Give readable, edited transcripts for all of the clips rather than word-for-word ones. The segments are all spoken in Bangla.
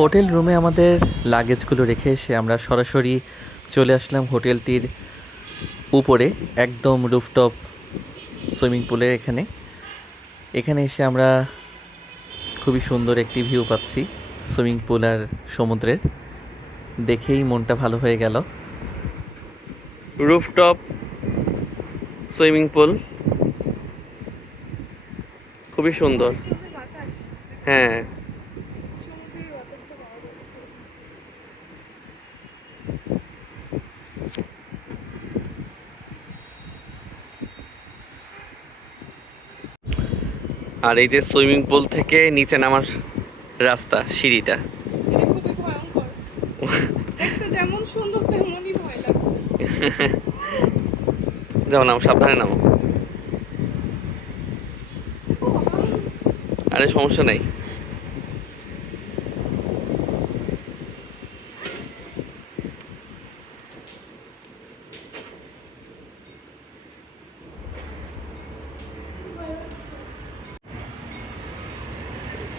হোটেল রুমে আমাদের লাগেজগুলো রেখে এসে আমরা সরাসরি চলে আসলাম হোটেলটির উপরে, একদম রুফটপ সুইমিং পুলের এখানে। এখানে এসে আমরা খুবই সুন্দর একটি ভিউ পাচ্ছি সুইমিং পুল আর সমুদ্রের, দেখেই মনটা ভালো হয়ে গেল। রুফটপ সুইমিং পুল খুবই সুন্দর। হ্যাঁ, আর এই যে সুইমিং পুল থেকে নিচে নামার রাস্তা, সিঁড়িটা যেমন সুন্দর তেমনই ভয় লাগছে। যেমন নাম, সাবধানে নামো। আরে সমস্যা নাই।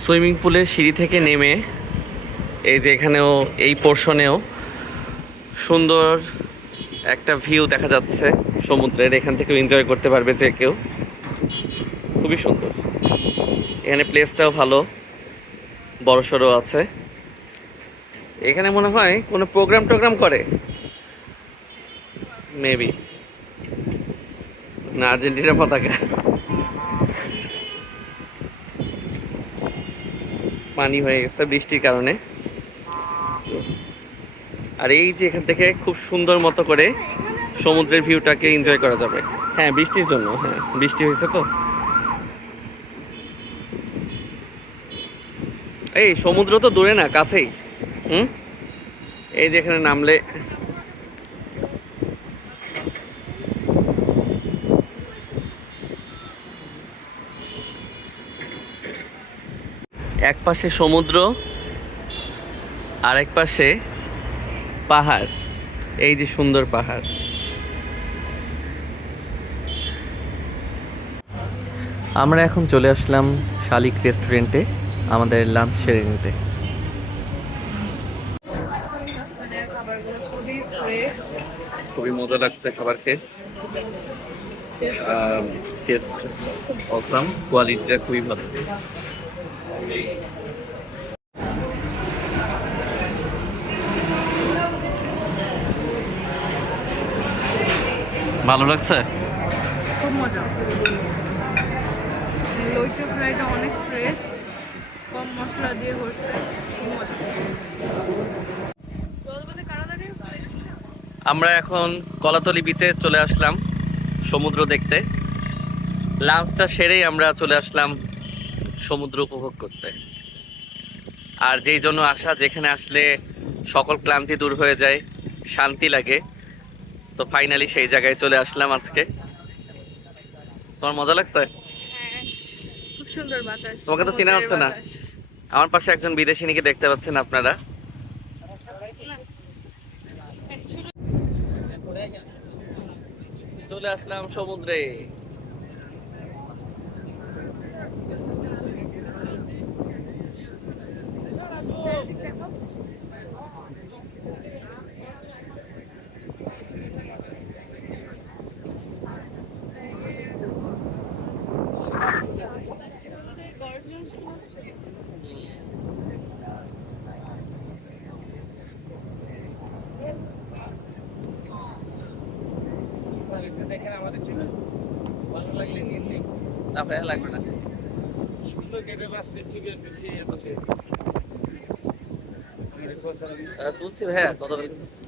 সুইমিং পুলের সিঁড়ি থেকে নেমে এই যে এখানেও এই পোর্শনেও সুন্দর একটা ভিউ দেখা যাচ্ছে সমুদ্রের। এখান থেকেও এনজয় করতে পারবে যে কেউ, খুবই সুন্দর। এখানে প্লেসটাও ভালো, বড়সড় আছে। এখানে মনে হয় কোনো প্রোগ্রাম করে, মেবি। না, আর্জেন্টিনা পতাকা। পানি হয়ে গেছে বৃষ্টির কারণে। আর এই যে এখান থেকে খুব সুন্দর মতো করে সমুদ্রের ভিউটাকে এনজয় করা যাবে। হ্যাঁ, বৃষ্টির জন্য, হ্যাঁ বৃষ্টি হয়েছে তো। এই সমুদ্র তো দূরে না, কাছেই। হুম, এই যে এখানে নামলে এক পাশে সমুদ্র আর এক পাশে পাহাড়। এই যে সুন্দর পাহাড়। আমরা এখন চলে আসলাম শালিক রেস্টুরেন্টে আমাদের লাঞ্চ সেরে নিতে। খুবই মজা লাগছে খাবার খেয়ে। টেস্ট অসাম, কোয়ালিটিটা খুবই ভালো। ভালো লাগছে, খুব মজা। লইট্টা ফ্রাইটা অনেক ফ্রেশ, কম মশলা দিয়ে করছে, খুব মজা। আমরা এখন কলাতলি বিচে চলে আসলাম সমুদ্র দেখতে। লাঞ্চটা সেরেই আমরা চলে আসলাম সমুদ্র উপভোগ করতে। আর যেই জন্য আসা, যেখানে আসলে সকল ক্লান্তি দূর হয়ে যায়, শান্তি লাগে, তো ফাইনালি সেই জায়গায় চলে আসলাম আজকে। তোমার মজা লাগছে? হ্যাঁ, খুব সুন্দর বাতাস। তোমাকে তো চেনা যাচ্ছে না। আমার পাশে একজন বিদেশিনীকে দেখতে পাচ্ছেন আপনারা। চলে আসলাম সমুদ্রে। না ভাইয়া, লাগবে না। তুলছি ভাইয়া, কত করে তুলছি।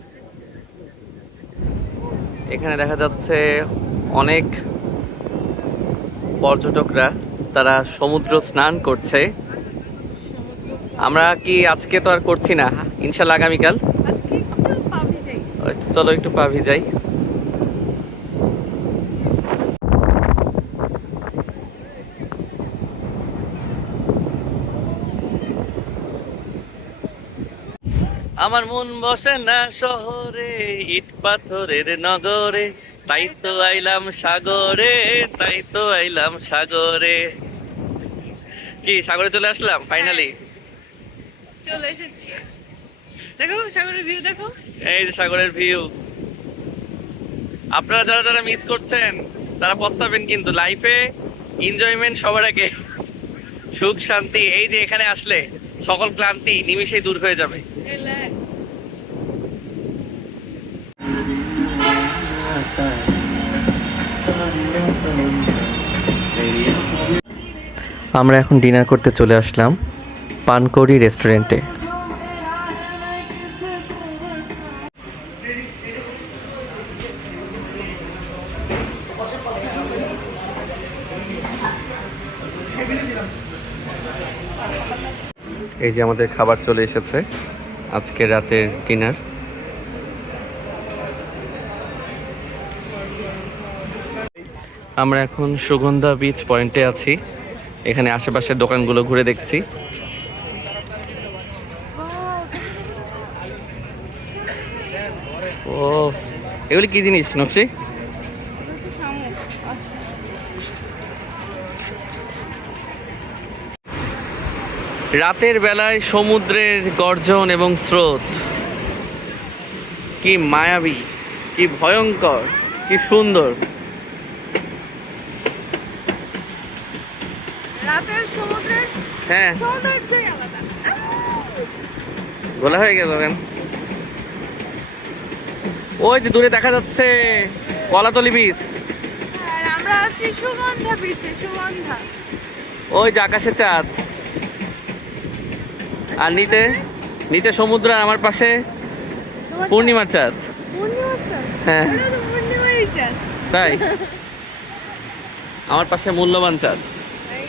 এখানে দেখা যাচ্ছে অনেক পর্যটকরা, তারা সমুদ্র স্নান করছে। আমরা কি আজকে তো আর করছি না, ইনশাল্লাহ আগামীকাল। চলো একটু পা ভিজাই। আমার মন বসে না শহরে, ইট পাথরের নগরে, তাই তো আইলাম সাগরে, তাই তো আইলাম সাগরে। কি সাগরে চলে আসলাম ফাইনালি। চলে এসেছি। দেখো সাগরের ভিউ দেখো। এই যে সাগরের ভিউ। আপনারা যারা যারা মিস করছেন তারা পস্তাবেন, কিন্তু লাইফে এনজয়মেন্ট সবার আগে। সুখ শান্তি এই যে এখানে আসলে সকল ক্লান্তি নিমিষেই দূর হয়ে যাবে। রিল্যাক্স। আমরা এখন ডিনার করতে চলে আসলাম পানকৌড়ি রেস্টুরেন্টে। এই যে আমাদের খাবার চলে এসেছে, আজকে রাতের ডিনার। আমরা এখন সুগন্ধা বিচ পয়েন্টে আছি। এখানে আশেপাশের দোকানগুলো ঘুরে দেখছি। ও, এগুলি কি জিনিস নকশি? রাতের বেলায় সমুদ্রের গর্জন এবং স্রোত কি মায়াবী, কি ভয়ঙ্কর, কি সুন্দর। রাতের সমুদ্রের হ্যাঁ, সৌন্দর্যই আলাদা। গোলা হয়ে গেল কেন? ওই যে দূরে দেখা যাচ্ছে কলাতলি বীচ। আর আমরা আছি সুগন্ধা বিচে। সুগন্ধা। ওই যে আকাশে চাঁদ, আর নিতে নিতে সমুদ্র, আর আমার পাশে পূর্ণিমার চাঁদ। পূর্ণিমার চাঁদ? হ্যাঁ ওটা তো পূর্ণিমারই চাঁদ। তাই, আমার পাশে মূল্যবান চাঁদ। এই